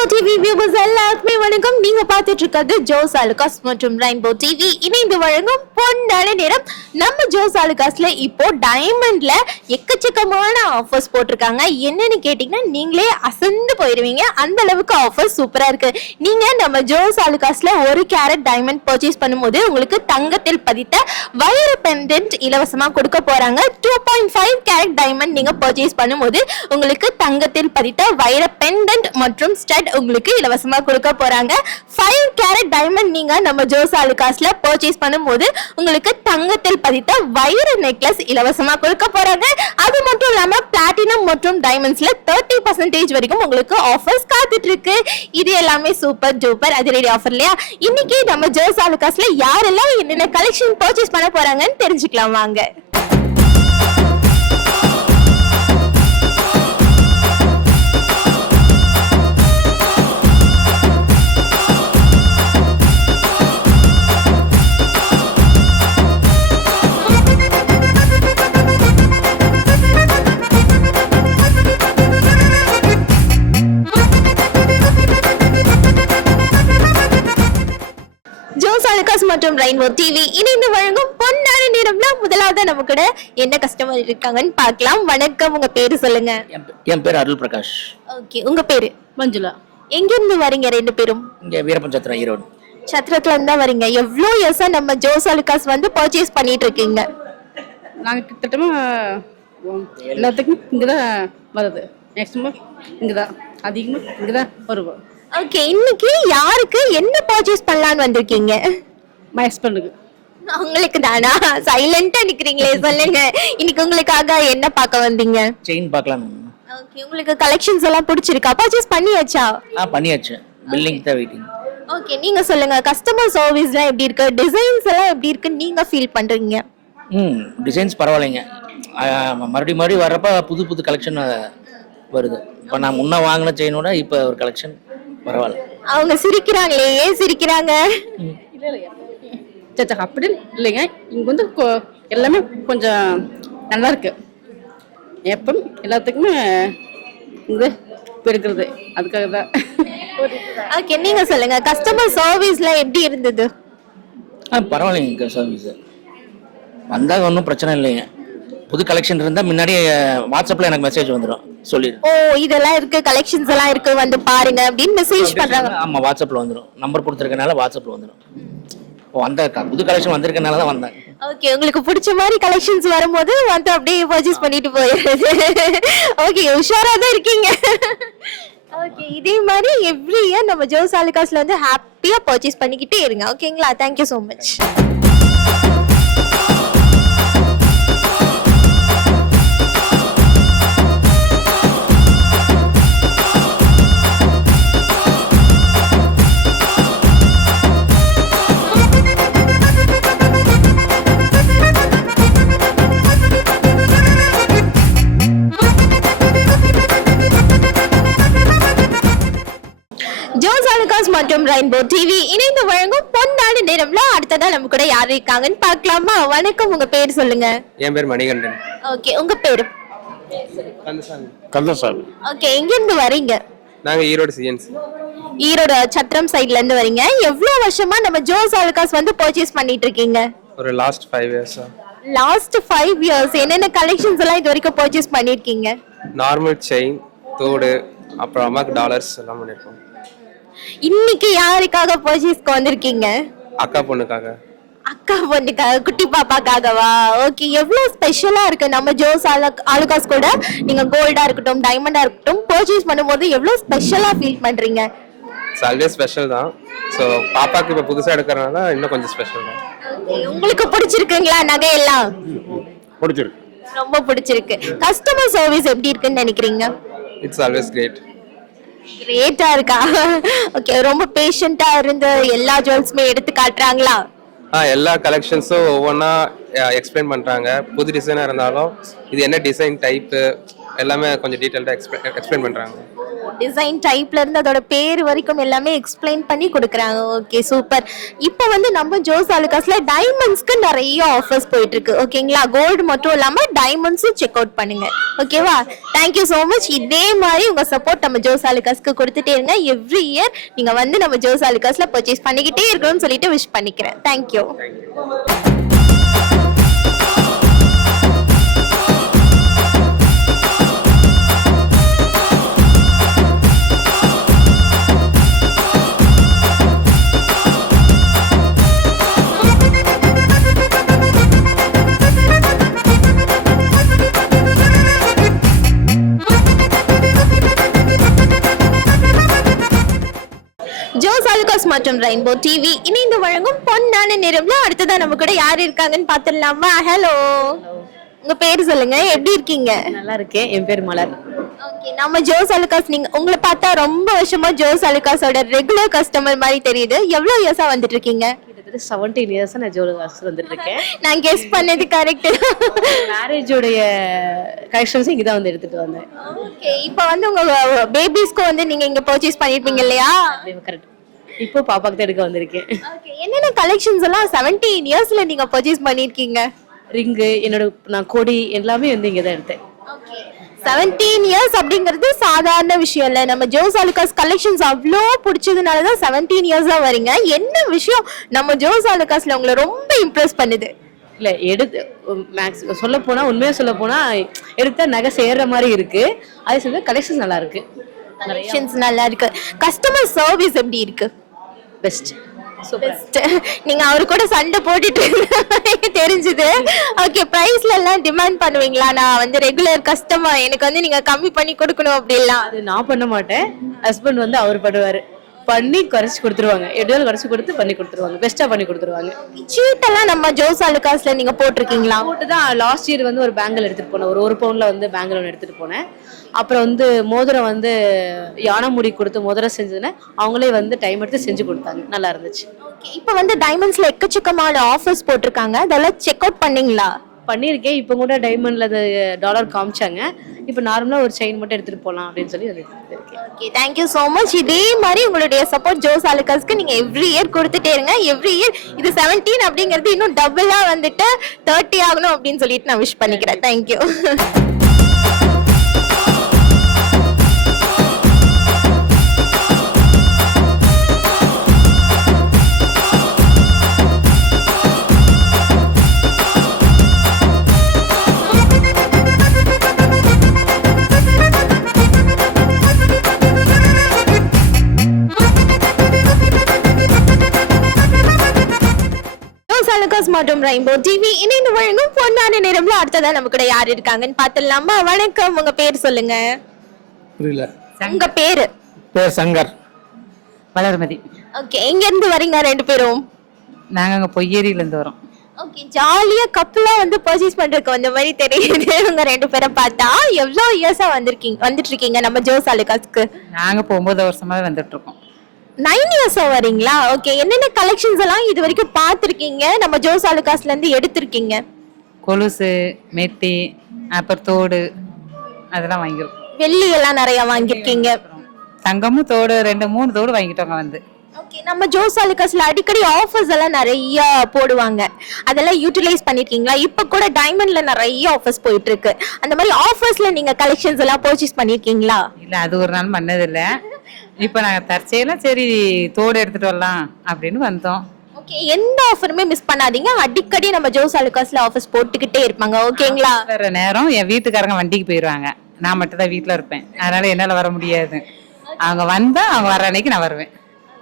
Rainbow TV viewers எல்லாருக்குமே வணக்கம். நீங்க பார்த்துட்டு இருக்கிறது ஜோஸ் ஆலுகாஸ் மற்றும் ரெயின்போ டிவி இணைந்து வழங்கும் பொன்னான நேரம். நம்ம ஜோஸ் ஆலுகாஸ்ல இப்போ டைமண்ட்ல எக்கச்சக்கமான ஆஃபர்ஸ் போட்டிருக்காங்க. என்னன்னு கேட்டீங்கன்னா நீங்களே அசந்து போயிருவீங்க, அந்த அளவுக்கு ஆஃபர் சூப்பரா இருக்கு. நீங்க நம்ம ஜோஸ் ஆலுகாஸ்ல 1 கேரட் டைமண்ட் பர்ச்சேஸ் பண்ணும்போது உங்களுக்கு தங்கத்தில் பதித்த வைர பெண்டன்ட் இலவசமா கொடுக்க போறாங்க. 2.5 கேரட் டைமண்ட் நீங்க பர்ச்சேஸ் பண்ணும்போது உங்களுக்கு தங்கத்தில் பதித்த வைர பெண்டன்ட் மற்றும் ஸ்டட் உங்களுக்கு இலவசமா கொடுக்க போறாங்க. 5 கேரட் டைமண்ட் நீங்க நம்ம ஜோஸ் ஆலுகாஸ்ல பர்ச்சேஸ் பண்ணும்போது உங்களுக்கு தங்கத்தில் பதித்த வைர நெக்லஸ் இலவசமா கொடுக்க போறாங்க. அது மட்டும் இல்லாம பிளாட்டினம் மற்றும் டைமண்ட்ஸ்ல 30% வரைக்கும் உங்களுக்கு ஆஃபர்ஸ் காத்துட்டு இருக்கு. இது எல்லாமே சூப்பர் டூப்பர் அதிரடி ஆஃபர் இல்லையா? இன்னைக்கு நம்ம ஜோஸ் ஆலுகாஸ்ல யாரெல்லாம் என்னென்ன கலெக்ஷன் பர்ச்சேஸ் பண்ண போறாங்கன்னு தெரிஞ்சுக்கலாம் வாங்க. ஜோஸ் ஆலுகாஸ் மற்றும் ரெயின்போ டிவி இணைந்து வழங்கும் பொன்னான நேரம்ல முதலாவது நம்ம கூட என்ன கஸ்டமர் இருக்காங்கன்னு பார்க்கலாம். வணக்கம், உங்க பேரு சொல்லுங்க. என் பேர் அருள் பிரகாஷ். ஓகே, உங்க பேரு? மஞ்சுளா. எங்க இருந்து வரீங்க ரெண்டு பேரும்? இங்க வீரப்பன் சத்திரம், ஈரோடு. சத்திரத்துல இருந்தா வரீங்க. எவ்வளவு இயர்ஸா நம்ம ஜோஸ் ஆலுகாஸ் வந்து பர்ச்சேஸ் பண்ணிட்டு இருக்கீங்க? நாங்கள் கிட்டத்தட்ட எல்லாத்துக்கும் இங்கே தான் வருது. மேக்ஸிமம் இங்கே தான், அதிகமாக இங்கே தான் வருவோம். ஓகே, இன்னைக்கு யாருக்கு என்ன பர்ச்சேஸ் பண்ணலான்னு வந்திருக்கீங்க? மை ஹஸ்பண்டுக்கு. உங்களுக்கு தானா? சைலண்டா நிக்கிறீங்களே, சொல்லுங்க. இன்னைக்கு உங்களுக்காக என்ன பார்க்க வந்தீங்க? செயின் பார்க்கலாம். ஓகே, உங்களுக்கு கலெக்ஷன்ஸ் எல்லாம் பிடிச்சிருக்கா? பர்ச்சேஸ் பண்ணியாச்சா? பண்ணியாச்சு. பில்லிங் தான் வெயிட்டிங். ஓகே, நீங்க சொல்லுங்க, கஸ்டமர் சர்வீஸ்லாம் எப்படி இருக்கு? டிசைன்ஸ் எல்லாம் எப்படி இருக்கு நீங்க ஃபீல் பண்றீங்க? டிசைன்ஸ் பரவாயில்லைங்க. மறுபடியும் வர்றப்ப புது புது கலெக்ஷன் வருது. இப்போ நான் முன்ன வாங்கின செயினோட இப்போ ஒரு கலெக்ஷன் பரவாயில்ல. அவங்க சிரிக்கிறாங்களே, ஏன் சிரிக்கிறாங்க? இல்லை இல்லையா சச்சா, அப்படி இல்லைங்க. இங்கே வந்து எல்லாமே கொஞ்சம் நல்லா இருக்கு. எப்பவும் எல்லாத்துக்குமே இங்கே இருக்கிறது, அதுக்காக தான். ஓகே, நீங்க சொல்லுங்க, கஸ்டமர் சர்வீஸ்லாம் எப்படி இருந்தது? பரவாயில்லைங்க. சர்வீஸ் வந்தால் ஒன்றும் பிரச்சனை இல்லைங்க. புது கலெக்ஷன் இருந்தால் முன்னாடியே வாட்ஸ்அப்பில் எனக்கு மெசேஜ் வந்துடும், சொல்லிடும். ஓ, இதெல்லாம் இருக்கு, கலெக்ஷன்ஸ் எல்லாம் இருக்கு, வந்து பாருங்க அப்படின்னு மெசேஜ் பண்றாங்க. ஆமாம், வாட்ஸ்அப்பில் வந்துடும். நம்பர் கொடுத்துருக்கனால வாட்ஸ்அப்பில் வந்துடும். வந்த புது கலெக்ஷன் வந்திருக்கனால தான் வந்தேன். ஓகே, உங்களுக்கு பிடிச்ச மாதிரி கலெக்ஷன்ஸ் வரும்போது வந்து அப்படியே பர்ச்சேஸ் பண்ணிட்டு போயிடுறது. ஓகே, உஷாரா தான் இருக்கீங்க. ஓகே, இதே மாதிரி எவ்ரி இயர் நம்ம ஜோஸ் ஆலுகாஸ்ல வந்து ஹாப்பியா பர்ச்சேஸ் பண்ணிக்கிட்டே இருங்க. ஓகேங்களா? Thank you so much. Jos Alukkas மற்றும் ரெயின்போ டிவி இணைந்து வழங்கும் பொன்னான நேரம்ல அடுத்ததா நம்ம கூட யார் இருக்காங்கன்னு பார்க்கலாமா? வணக்கம், உங்க பேர் சொல்லுங்க. என் பேர் மணிகண்டன். ஓகே, உங்க பேரு? கந்தசாமி. ஓகே, எங்க இருந்து வரீங்க? நாங்க ஈரோடு சிஎன்சி. ஈரோடு சத்திரம் சைடுல இருந்து வரீங்க. எவ்வளவு வருஷமா நம்ம ஜோஸ் ஆலுகாஸ் வந்து பர்ச்சேஸ் பண்ணிட்டு இருக்கீங்க? ஒரு லாஸ்ட் 5 years. லாஸ்ட் 5 years என்னென்ன கலெக்ஷன்ஸ் எல்லாம் இது வரைக்கும் பர்ச்சேஸ் பண்ணிருக்கீங்க? நார்மல் செயின், தோடு, அப்புறம் அம்மாக்கு டாலர்ஸ் எல்லாம் பண்ணிருக்கோம். இன்னைக்கு யாருக்காக பர்ச்சேஸ்க்கு வந்திருக்கீங்க? அக்கா பொண்ணுக்காக. அக்கா பொண்ணுக்காக, குட்டி பாப்பாக்காகவா? ஓகே, எவ்வளவு ஸ்பெஷலா இருக்கு நம்ம ஜோஸ் ஆலுகாஸ் கூட நீங்க கோல்டா இருக்கட்டும், டைமண்டா இருக்கட்டும் பர்ச்சேஸ் பண்ணும்போது எவ்வளவு ஸ்பெஷலா ஃபீல் பண்றீங்க? ஆல்வேஸ் ஸ்பெஷல் தான். ஸோ பாப்பாக்கு இப்போ புதுசாக எடுக்கிறனால இன்னும் கொஞ்சம் ஸ்பெஷல் தான். உங்களுக்கு பிடிச்சிருக்குங்களா நகையெல்லாம்? பிடிச்சிருக்கு, ரொம்ப பிடிச்சிருக்கு. கஸ்டமர் சர்வீஸ் எப்படி இருக்குன்னு நினைக்கிறீங்க? It's always great. கிரேட்டா இருக்கா? ஓகே, ரொம்ப பேஷண்டா இருந்து எல்லா ஜுவல்ஸுமே எடுத்து காட்டுறாங்களா? எல்லா கலெக்ஷன்ஸும் ஒவ்வொன்றா எக்ஸ்பிளைன் பண்ணுறாங்க. புது டிசைனாக இருந்தாலும் இது என்ன டிசைன் டைப்பு எல்லாமே கொஞ்சம் டீட்டெயில்டாக எக்ஸ்பிளைன் பண்ணுறாங்க. டிசைன் டைப்ல இருந்து அதோட பேர் வரைக்கும் எல்லாமே எக்ஸ்பிளைன் பண்ணி கொடுக்குறாங்க. Okay super. இப்போ வந்து நம்ம ஜோஸ் ஆலுகாஸ்ல டைமண்ட்ஸ்க்கு நிறைய ஆஃபர்ஸ் போயிட்டு இருக்கு. ஓகேங்களா, கோல்டு மட்டும் இல்லாம டைமண்ட்ஸும் செக் அவுட் பண்ணுங்க. ஓகேவா, தேங்க்யூ ஸோ மச். இதே மாதிரி உங்க சப்போர்ட் நம்ம ஜோஸ் ஆலுகாஸ்க்கு கொடுத்துட்டே இருங்க. எவ்ரி இயர் நீங்க வந்து நம்ம ஜோஸ் ஆலுகாஸ்ல பர்ச்சேஸ் பண்ணிக்கிட்டே இருக்கணும்னு சொல்லிட்டு விஷ் பண்ணிக்கிறேன். தேங்க்யூ. ஜோஸ் ஆலுகாஸ் மற்றும் ரெயின்போ டிவி இணைந்து வழங்கும் பொன்னான நேரம்ல அடுத்ததா நம்ம கூட யார் இருக்காங்கன்னு பாத்துடலாமா? ஹலோ, உங்க பேர் சொல்லுங்க, எப்படி இருக்கீங்க? நல்லா இருக்கேன். என் பேர் மலர். ஓகே, நம்ம ஜோஸ் ஆலுகாஸ், நீங்க உங்களை பார்த்தா ரொம்ப வருஷமா ஜோஸ் ஆலுகாஸோட ரெகுலர் கஸ்டமர் மாதிரி தெரியுது. எவ்வளவு இயர்ஸா வந்துட்டு இருக்கீங்க? கிட்டத்தட்ட 17 இயர்ஸ் நான் ஜோலுகாஸ் வந்துட்டு இருக்கேன். நான் கெஸ் பண்ணது கரெக்ட். மேரேஜோடைய கலெக்ஷன்ஸ் இங்க தான் வந்து எடுத்துட்டு வந்தேன். ஓகே, இப்போ வந்து உங்க பேபிஸ்க்கு வந்து நீங்க இங்க பர்ச்சேஸ் பண்ணிருப்பீங்க இல்லையா? கரெக்ட். இப்போ பாப்பாக்கு தான் எடுக்க வந்திருக்கேன். ஓகே, என்னென்ன கலெக்ஷன்ஸ் எல்லாம் 17 இயர்ஸ்ல நீங்க பர்ச்சேஸ் பண்ணிருக்கீங்க? ரிங்கு, என்னோட நான் கொடி எல்லாமே வந்து இங்க தான் எடுத்தேன். ஓகே, 17 இயர்ஸ் அப்படிங்கிறது சாதாரண விஷயம் இல்ல. நம்ம ஜோஸ் ஆலுகாஸ் கலெக்ஷன்ஸ் அவ்வளோ பிடிச்சதுனால தான் 17 இயர்ஸா வரீங்க. என்ன விஷயம் நம்ம ஜோஸ் ஆலுகாஸ்ல உங்களை ரொம்ப இம்ப்ரெஸ் பண்ணுது? இல்ல எடுத்து மேக்ஸ் சொல்ல போனா, உண்மையா சொல்ல போனா எடுத்தா நகை சேர்ற மாதிரி இருக்கு. அதே சொல்ல கலெக்ஷன்ஸ் நல்லா இருக்கு. கலெக்ஷன்ஸ் நல்லா இருக்கு. கஸ்டமர் சர்வீஸ் எப்படி இருக்கு? பெஸ்ட். பெஸ்ட். நீங்க அவரு கூட சண்டை போட்டுட்டு தெரிஞ்சது. ஓகே, பிரைஸ்ல எல்லாம் டிமாண்ட் பண்ணுவீங்களா? நான் வந்து ரெகுலர் கஸ்டமர், எனக்கு வந்து நீங்க கம்மி பண்ணி கொடுக்கணும் அப்படிலாம். அது நான் பண்ண மாட்டேன். ஹஸ்பண்ட் வந்து அவர் பண்ணுவாரு. பண்ணி குறைச்சி கொடுத்துருவாங்க. எப்படியாவது குறைச்சி கொடுத்து பண்ணி கொடுத்துருவாங்க. பெஸ்டா பண்ணி கொடுத்துருவாங்க. சீட் எல்லாம் நம்ம ஜோஸ் ஆலுகாஸ்ல நீங்க போட்டிருக்கீங்களா? போட்டு தான் லாஸ்ட் இயர் வந்து ஒரு பேங்கிள் எடுத்துட்டு போனேன். ஒரு பவுன்ல வந்து பேங்கிள் ஒன்று எடுத்துட்டு போனேன். அப்புறம் வந்து மோதிரம் வந்து யானை முடி கொடுத்து மோதிரம் செஞ்சதுன்னு அவங்களே வந்து டைம் எடுத்து செஞ்சு கொடுத்தாங்க. நல்லா இருந்துச்சு. ஓகே, இப்போ வந்து டைமண்ட்ஸ்ல எக்கச்சக்கமான ஆஃபர்ஸ் போட்டிருக்காங்க. அதெல்லாம் செக் அவுட் பண்ணீங்களா? பண்ணியிருக்கேன். இப்போ கூட டைமண்ட்ல டாலர் காமிச்சாங்க. இப்போ நார்மலா ஒரு செயின் மட்டும் எடுத்துட்டு போகலாம் அப்படின்னு சொல்லி இருக்கேன். Okay, thank you so much. இதே மாதிரி உங்களுடைய சப்போர்ட் ஜோஸ் ஆலுகாஸ்க்கு நீங்க எவ்ரி இயர் கொடுத்துட்டே இருங்க. எவ்ரி இயர் இது 17 அப்படிங்கிறது இன்னும் டபுளா வந்துட்டு 30 ஆகணும் அப்படின்னு சொல்லிட்டு நான் விஷ் பண்ணிக்கிறேன். தேங்க்யூ. மற்றும் ரெயின்போ டிவி இணைந்து வழங்கும் பொன்னான நேரம்ல அடுத்ததா நம்ம கூட யார் இருக்காங்கன்னு பாத்துடலாமா? வணக்கம், உங்க பேர் சொல்லுங்க. புரியல. உங்க பேரு? பேர் சங்கர். வளர்மதி. ஓகே, எங்க இருந்து வரீங்க ரெண்டு பேரும்? நாங்க அங்க பொய்யேரியில இருந்து வரோம். ஓகே, ஜாலியா கப்பலா வந்து பர்ச்சேஸ் பண்றதுக்கு வந்த மாதிரி தெரியுது உங்க ரெண்டு பேரை பார்த்தா. எவ்வளவு இயர்ஸா வந்துட்டு இருக்கீங்க நம்ம ஜோஸ் ஆலுகாஸ்க்கு? நாங்க இப்போ 9 வருஷமாவே வந்துட்டு இருக்கோம். 9 இயர்ஸா வரீங்களா? ஓகே, என்னென்ன கலெக்ஷன்ஸ் எல்லாம் இது வரைக்கும் பார்த்திருக்கீங்க, நம்ம ஜோஸ் ஆலுகாஸ்ல இருந்து எடுத்திருக்கீங்க? கொலுசு, மெட்டி, அப்புறம் தோடு அதெல்லாம் வாங்கிருக்கோம். வெள்ளி எல்லாம் நிறைய வாங்கிருக்கீங்க. தங்கமும் தோடு 2-3 தோடு வாங்கிட்டோங்க வந்து. ஓகே, நம்ம ஜோஸ் ஆலுகாஸ்ல அடிக்கடி ஆஃபர்ஸ் எல்லாம் நிறைய போடுவாங்க. அதெல்லாம் யூட்டிலைஸ் பண்ணிருக்கீங்களா? இப்ப கூட டைமண்ட்ல நிறைய ஆஃபர்ஸ் போயிட்டு இருக்கு. அந்த மாதிரி ஆஃபர்ஸ்ல நீங்க கலெக்ஷன்ஸ் எல்லாம் பர்ச்சேஸ் பண்ணிருக்கீங்களா? இல்ல, அது ஒரு நாள் பண்ணது இல்ல. இப்ப நாங்க தற்செயலாம் சரி தோடு எடுத்துட்டு வரலாம் அப்படின்னு வந்தோம். ஓகே, எந்த ஆஃபருமே மிஸ் பண்ணாதீங்க. அடிக்கடி நம்ம ஜோஸ் ஆலுகாஸ்ல ஆஃபர்ஸ் போட்டுக்கிட்டே இருப்பாங்க. ஓகேங்களா? வர நேரம் என் வீட்டுக்காரங்க வண்டிக்கு போயிடுவாங்க. நான் மட்டும் தான் வீட்டுல இருப்பேன். அதனால என்னால வர முடியாது. அவங்க வந்தா அவங்க வர அன்னைக்கு நான் வருவேன்.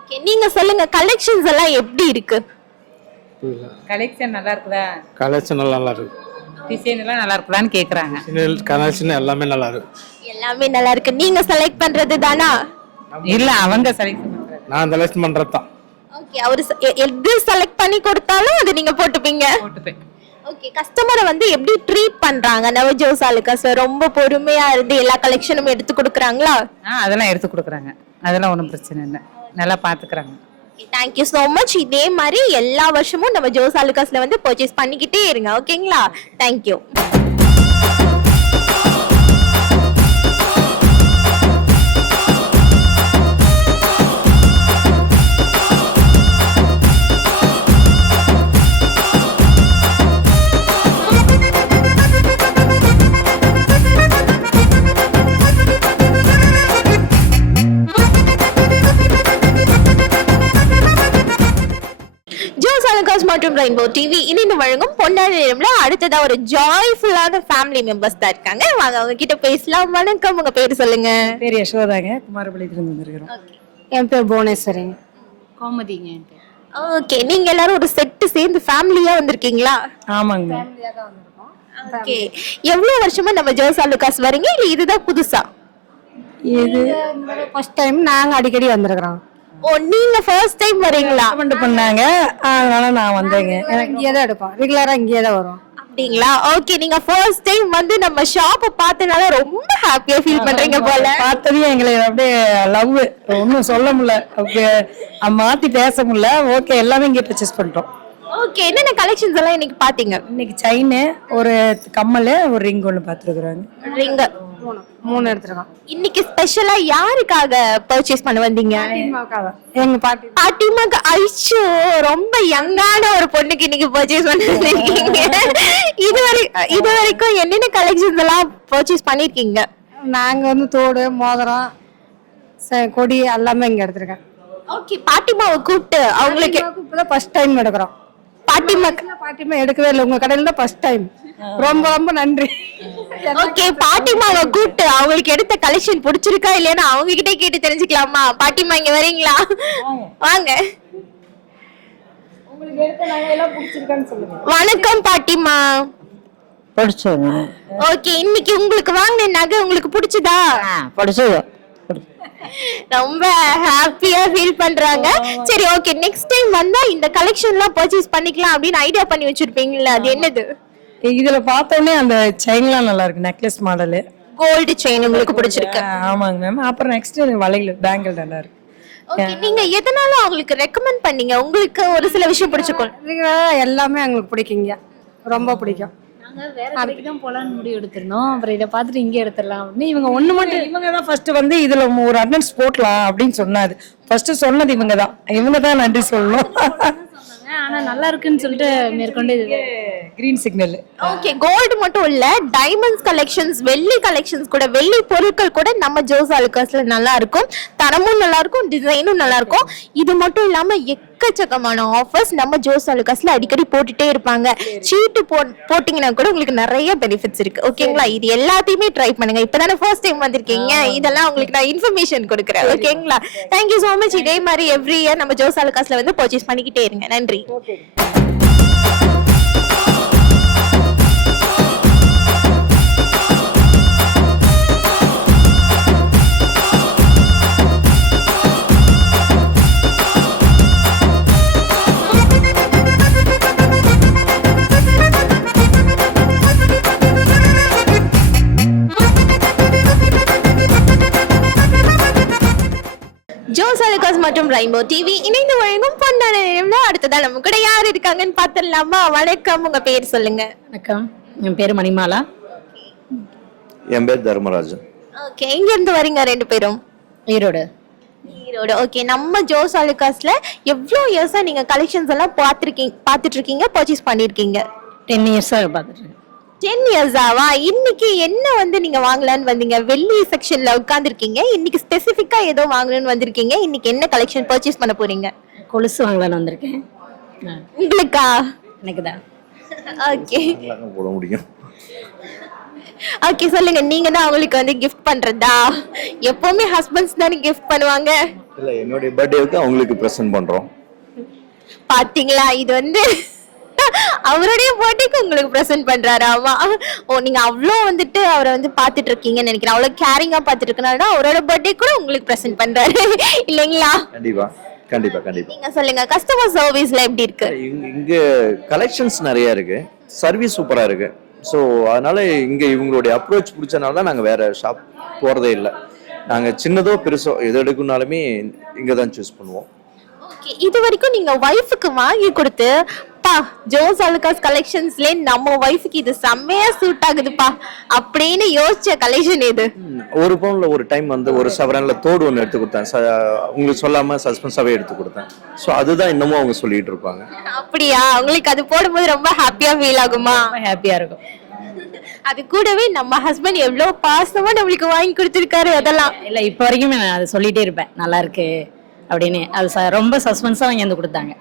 ஓகே, நீங்க சொல்லுங்க, கலெக்ஷன்ஸ் எல்லாம் எப்படி இருக்கு? கலெக்ஷன் நல்லா இருக்குதா? கலெக்ஷன் நல்லா இருக்கு. டிசைன் எல்லாம் நல்லா இருக்குதான்னு கேக்குறாங்க. கலெக்ஷன் எல்லாமே நல்லா இருக்கு. எல்லாமே நல்லா இருக்கு. நீங்க செலக்ட் பண்றது தானா? இல்ல, அவங்க செலக்ட் பண்றாங்க. நான் செலக்ட் பண்றது தான். ஓகே, அவரு எது செலக்ட் பண்ணி கொடுத்தாலும் அது நீங்க போட்டுப்பீங்க. போட்டுப்பேன். ஓகே, கஸ்டமரை வந்து எப்படி ட்ரீட் பண்றாங்க நம்ம ஜோஸ் ஆலுகாஸ்? ரொம்ப பொறுமையா இருந்து எல்லா கலெக்ஷனும் எடுத்து கொடுக்குறாங்களா? அதெல்லாம் எடுத்து கொடுக்குறாங்க. அதெல்லாம் ஒன்றும் பிரச்சனை இல்லை. நல்லா பாத்துக்கிறாங்க. Thank you so much. இதே மாதிரி எல்லா வருஷமும் நம்ம ஜோஸ் ஆலுகாஸ்ல வந்து பர்ச்சேஸ் பண்ணிக்கிட்டே இருங்க. ஓகேங்களா? தேங்க்யூ. ஜோஸ் அலுகாஸ் மற்றும் ரெயின்போ டிவி இணைந்து வழங்கும் பொன்னாடி நேரம்ல அடுத்ததா ஒரு ஜாய்ஃபுல்லான ஃபேமிலி மெம்பர்ஸ் தான் இருக்காங்க. வாங்க அவங்க கிட்ட பேசலாம். வணக்கம், உங்க பேர் சொல்லுங்க. பேர் யசோதாங்க, குமாரபாளையத்துலேருந்து வந்திருக்கிறோம். என் பேர் புவனேஸ்வரிங்க. கோமதிங்க. ஓகே, நீங்க எல்லாரும் ஒரு செட்டு சேர்ந்து ஃபேமிலியா வந்திருக்கீங்களா? ஆமாங்க. ஓகே, எவ்வளவு வருஷமா நம்ம ஜோஸ் அலுகாஸ் வரீங்க, இல்ல இதுதான் புதுசா? இது ஃபர்ஸ்ட் டைம் நாங்க அடிக்கடி வந்திருக்கிறோம். ஓ, நீங்க ஃபர்ஸ்ட் டைம் வரீங்களா? கமெண்ட் பண்ணாங்க, அதனால நான் வந்தேங்க. எனக்கு இங்கே தான் எடுப்போம், ரெகுலரா இங்கே தான் வரும். அப்படிங்களா? ஓகே, நீங்க ஃபர்ஸ்ட் டைம் வந்து நம்ம ஷாப்பை பார்த்தனால ரொம்ப ஹாப்பியா ஃபீல் பண்றீங்க போல. பார்த்ததையும் எங்களை அப்படியே லவ், ஒன்றும் சொல்ல முடியல, அப்படியே மாத்தி பேச முடியல. ஓகே, எல்லாமே இங்கே பர்ச்சேஸ் பண்ணிட்டோம். ஓகே, என்னென்ன கலெக்ஷன்ஸ் எல்லாம் இன்னைக்கு பாத்தீங்க? இன்னைக்கு செயின், ஒரு கம்மல், ஒரு ரிங் ஒன்று பார்த்துருக்குறாங்க. ரிங் மூணு எடுத்துருக்கோம். இன்னைக்கு ஸ்பெஷலா யாருக்காக பர்ச்சேஸ் பண்ண வந்தீங்க? எங்க பாட்டி பாட்டிமாக்கு. ஐஷோ, ரொம்ப யங்கான ஒரு பொண்ணுக்கு இன்னைக்கு பர்ச்சேஸ் பண்ண வந்திருக்கீங்க. இது வரைக்கும் என்னென்ன கலெக்ஷன்ஸ் எல்லாம் பர்ச்சேஸ் பண்ணிருக்கீங்க? நாங்க வந்து தோடு, மோதிரம், கொடி எல்லாமே இங்க எடுத்திருக்கேன். ஓகே, பாட்டிமாவை கூப்பிட்டு அவங்களுக்கு இப்பதான் ஃபர்ஸ்ட் டைம் எடுக்கிறோம். பாட்டிமா எடுக்கவே இல்லை, உங்க கடையில தான் ஃபர்ஸ்ட் டைம். ரொம்ப ரொம்ப நன்றி. ஓகே, பாட்டிமாவை கூப்பிட்டு அவங்களுக்கு எடுத்த கலெக்ஷன் பிடிச்சிருக்கா இல்லையா அவங்க கிட்டே கேட்டு தெரிஞ்சுக்கலாமா? பாட்டிமா இங்க வரீங்களா? வாங்க. உங்களுக்கு எடுத்த நகை எல்லாம் பிடிச்சிருக்கான்னு சொல்லுங்க. வணக்கம் பாட்டிமா. படிச்சோங்க. ஓகே, இன்னைக்கு உங்களுக்கு வாங்கின நகை உங்களுக்கு பிடிச்சதா? படிச்சது. ரொம்ப ஹாப்பியா ஃபீல் பண்றாங்க. சரி, ஓகே, நெக்ஸ்ட் டைம் வந்தா இந்த கலெக்ஷன்லாம் பர்ச்சேஸ் பண்ணிக்கலாம் அப்படின்னு ஐடியா பண்ணி வச்சிருப்பீங்கல்ல, அது என்னது? இதுல பார்த்தோன்னே அந்த செயின்லாம் நல்லா இருக்கு, நெக்லஸ் மாடலு. கோல்டு செயின் உங்களுக்கு பிடிச்சிருக்கு? ஆமாங்க மேம். அப்புறம் நெக்ஸ்ட் வளையல், பேங்கிள் நல்லா இருக்கு. ஓகே, நீங்க எதனால அவங்களுக்கு ரெக்கமெண்ட் பண்ணீங்க? உங்களுக்கு ஒரு சில விஷயம் பிடிச்சிருக்கும். எல்லாமே எங்களுக்கு பிடிக்குங்க, ரொம்ப பிடிக்கும். நாங்க வேற கடைக்கு தான் போலான்னு முடிவு எடுத்திருந்தோம். அப்புறம் இதை பார்த்துட்டு இங்கே எடுத்துடலாம் அப்படின்னு இவங்க ஒண்ணு மட்டும் இவங்க தான் ஃபர்ஸ்ட் வந்து இதுல ஒரு அட்டெண்டன்ஸ் போடலாம் அப்படின்னு சொன்னாது. ஃபர்ஸ்ட் சொன்னது இவங்க தான் நன்றி சொல்லணும். ஆனா நல்லா இருக்குன்னு சொல்லிட்டு மேற்கொண்டு கிரீன் சிக்னல். ஓகே, கோல்டு மட்டும் இல்ல, டைமண்ட்ஸ் கலெக்ஷன்ஸ், வெள்ளி கலெக்ஷன்ஸ் கூட, வெள்ளி பொருட்கள் கூட நம்ம ஜோஸ் அலுகாஸ்ல நல்லா இருக்கும். தரமும் நல்லா இருக்கும், டிசைனும் நல்லா இருக்கும். இது மட்டும் இல்லாம எக்கச்சக்கமான ஆஃபர்ஸ் நம்ம ஜோஸ் அலுகாஸ்ல அடிக்கடி போட்டுட்டே இருப்பாங்க. சீட்டு போட்டீங்கன்னா கூட உங்களுக்கு நிறைய பெனிஃபிட்ஸ் இருக்கு. ஓகேங்களா? இது எல்லாத்தையுமே ட்ரை பண்ணுங்க. இப்பதானே ஃபர்ஸ்ட் டைம் வந்திருக்கீங்க, இதெல்லாம் உங்களுக்கு நான் இன்ஃபர்மேஷன் கொடுக்குறேன். ஓகேங்களா? Thank you so much. இதே மாதிரி எவ்ரி இயர் நம்ம ஜோஸ் அலுகாஸ்ல வந்து பர்ச்சேஸ் பண்ணிக்கிட்டே இருங்க. நன்றி. ஜோஸ் அலுகாஸ் மற்றும் ரெயின்போ டிவி இணைந்து வழங்கும் பொன்னான நேரம்ல அடுத்ததா நம்ம கூட யார் இருக்காங்கன்னு பாத்துடலாமா? வணக்கம், உங்க பேர் சொல்லுங்க. வணக்கம், என் பேரு மணிமாலா. என் பேர் தர்மராஜன். ஓகே, எங்க இருந்து வரீங்க ரெண்டு பேரும்? ஈரோடு. ஈரோடு. ஓகே, நம்ம ஜோஸ் அலுகாஸ்ல எவ்வளவு இயர்ஸா நீங்க கலெக்ஷன்ஸ் எல்லாம் பாத்துட்டு இருக்கீங்க, பர்ச்சேஸ் பண்ணிருக்கீங்க? 10 இயர்ஸா பார்த்துட்டு இருக்கேன். 10 இயர்ஸாவா? இன்னைக்கு என்ன வந்து நீங்க வாங்கலான்னு வந்தீங்க? வெள்ளி செக்ஷன்ல உட்கார்ந்துருக்கீங்க, இன்னைக்கு ஸ்பெசிஃபிக்கா ஏதோ வாங்கணும்னு வந்திருக்கீங்க. இன்னைக்கு என்ன கலெக்ஷன் பர்ச்சேஸ் பண்ண போறீங்க? கொலுசு வாங்கலான்னு வந்திருக்கேன். உங்களுக்கா? எனக்கு தான். ஓகே போட முடியும். ஓகே, சொல்லுங்க, நீங்க தான் அவங்களுக்கு வந்து கிஃப்ட் பண்றதா? எப்பவுமே ஹஸ்பண்ட்ஸ் தானே கிஃப்ட் பண்ணுவாங்க. இல்ல, என்னுடைய பர்த்டேவுக்கு அவங்களுக்கு பிரசன்ட் பண்றோம். பாத்தீங்களா, இது வந்து அவருடைய பர்த்டேக்கு உங்களுக்கு பிரசன்ட் பண்றாராமா? ஓ, நீங்க அவ்வளோ வந்துட்டு அவரை வந்து பாத்துட்டு இருக்கீங்கன்னு நினைக்கிறேன். அவ்வளவு கேரிங்கா பாத்துட்டு இருக்கனால அவரோட பர்த்டே கூட உங்களுக்கு பிரசன்ட் பண்றாரு இல்லைங்களா? கண்டிப்பா கண்டிப்பா கண்டிப்பா. நீங்க சொல்லுங்க, கஸ்டமர் சர்வீஸ்ல எப்படி இருக்கு? இங்க கலெக்ஷன்ஸ் நிறைய இருக்கு, சர்வீஸ் சூப்பரா இருக்கு. ஸோ அதனால இங்க இவங்களுடைய அப்ரோச் பிடிச்சனால தான் நாங்க வேற ஷாப் போறதே இல்லை. நாங்க சின்னதோ பெருசோ எது எடுக்கணும்னாலுமே இங்க தான் சூஸ் பண்ணுவோம். ஓகே, இது வரைக்கும் நீங்க வைஃப்க்கு வாங்கி கொடுத்து ஜோஸ் அலுகாஸ் கலெக்ஷன்ஸ்ல நம்ம வைஃப்க்கு இது செம்மையா சூட் ஆகுதுப்பா அப்படின்னு யோசிச்ச கலெக்ஷன் எது? ஒரு பவுன்ல ஒரு டைம் வந்து ஒரு சவரன்ல தோடு ஒன்று எடுத்து கொடுத்தேன். உங்களுக்கு சொல்லாம சஸ்பென்ஸாவே எடுத்து கொடுத்தேன். ஸோ அதுதான் இன்னமும் அவங்க சொல்லிட்டு இருப்பாங்க. அப்படியா? உங்களுக்கு அது போடும்போது ரொம்ப ஹாப்பியா ஃபீல் ஆகுமா? ஹாப்பியா இருக்கும். அது கூடவே நம்ம ஹஸ்பண்ட் எவ்வளவு பாசமா நம்மளுக்கு வாங்கி கொடுத்திருக்காரு. அதெல்லாம் இல்ல, இப்ப வரைக்கும் நான் அதை சொல்லிட்டே இருப்பேன், நல்லா இருக்கு அப்படின்னு. அது ரொம்ப சஸ்பென்ஸா வாங்கி வந்து கொடுத்தாங்க.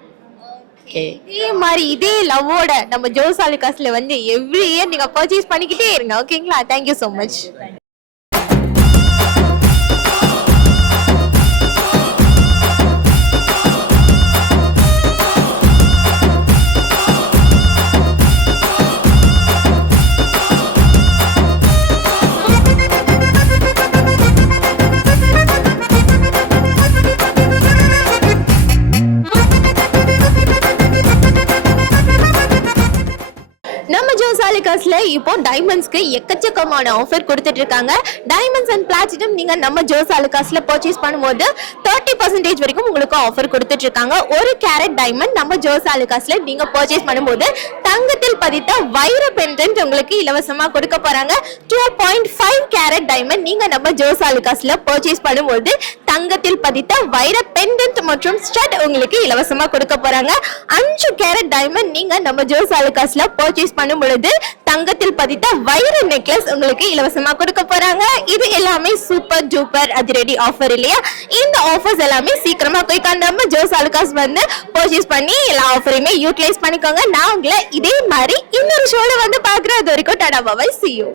ஓகே, இதே மாதிரி இதே லவ்வோட நம்ம ஜோஸ் ஆலுகாஸ்ல வந்து எவ்ரி இயர் நீங்க பர்ச்சேஸ் பண்ணிக்கிட்டே இருங்க. ஓகேங்களா? Thank you so much. நம்ம ஜோஸ் ஆலுகாஸ்ல இப்போ டைமண்ட்ஸ்க்கு எக்கச்சக்கமான ஆஃபர் கொடுத்துட்டு இருக்காங்க. டைமண்ட்ஸ் அண்ட் பிளாட்டினம் நீங்க நம்ம ஜோஸ் ஆலுகாஸ்ல பர்ச்சேஸ் பண்ணும்போது 30% வரைக்கும் உங்களுக்கு ஆஃபர் கொடுத்துட்டு இருக்காங்க. ஒரு கேரட் டைமண்ட் நம்ம ஜோஸ் ஆலுகாஸ்ல நீங்க பர்ச்சேஸ் பண்ணும்போது தங்கத்தில் பதித்த வைர பெண்டன்ட் உங்களுக்கு இலவசமா கொடுக்க போறாங்க. 2.5 கேரட் டைமண்ட் நீங்க நம்ம ஜோஸ் ஆலுகாஸ்ல பர்ச்சேஸ் பண்ணும்போது தங்கத்தில் பதித்த வைர பெண்டன்ட் மற்றும் ஸ்டட் உங்களுக்கு இலவசமா கொடுக்க போறாங்க. 5 கேரட் டைமண்ட் நீங்க நம்ம ஜோஸ் ஆலுகாஸ்ல பர்ச்சேஸ் பண்ணும் பொழுது தங்கத்தில் பதித்த வைர நெக்லஸ் உங்களுக்கு இலவசமா கொடுக்க போறாங்க. இது எல்லாமே சூப்பர் டூப்பர் அதிரடி ஆஃபர் இல்லையா? இந்த ஆஃபர்ஸ் எல்லாமே சீக்கிரமா போய் நம்ம ஜோஸ் ஆலுகாஸ் வந்து பர்ச்சேஸ் பண்ணி எல்லா ஆஃபரையுமே யூட்டிலைஸ் பண்ணிக்கோங்க. நான் உங்களை இதே மாதிரி இன்னொரு ஷோல வந்து பாக்குறேன். அது வரைக்கும் டாடா பாய், see you.